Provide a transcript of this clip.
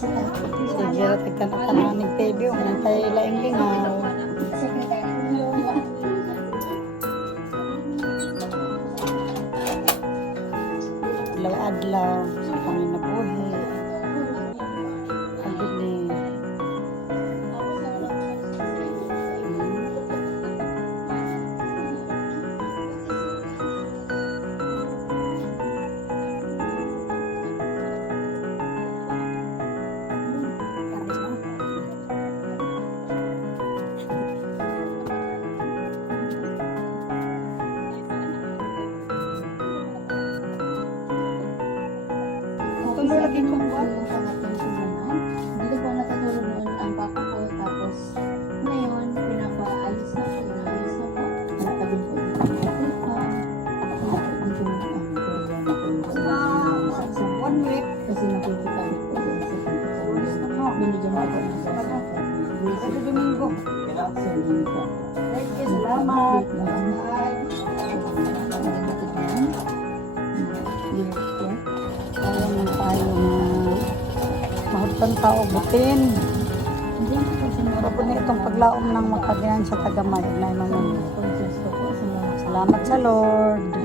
Sige, tigtan-tanan ng baby. Nantay laing lingaw. Adlaw-adlaw. Sa kami nabuhi. Agili. Tuloy lagi ko ba? Dito po natutulog noon ang papa ko. Tapos ngayon, pinapaayos na po. Wala pa din po yung One week. kasi nakikita ko po din sa binigyan ako ng Sa Domingo. Thank you. Salamat. Ayaw na tayo na mahutang tao butin. Pero na itong paglaom ng makagyan sa tagamay na naman. Salamat sa Lord.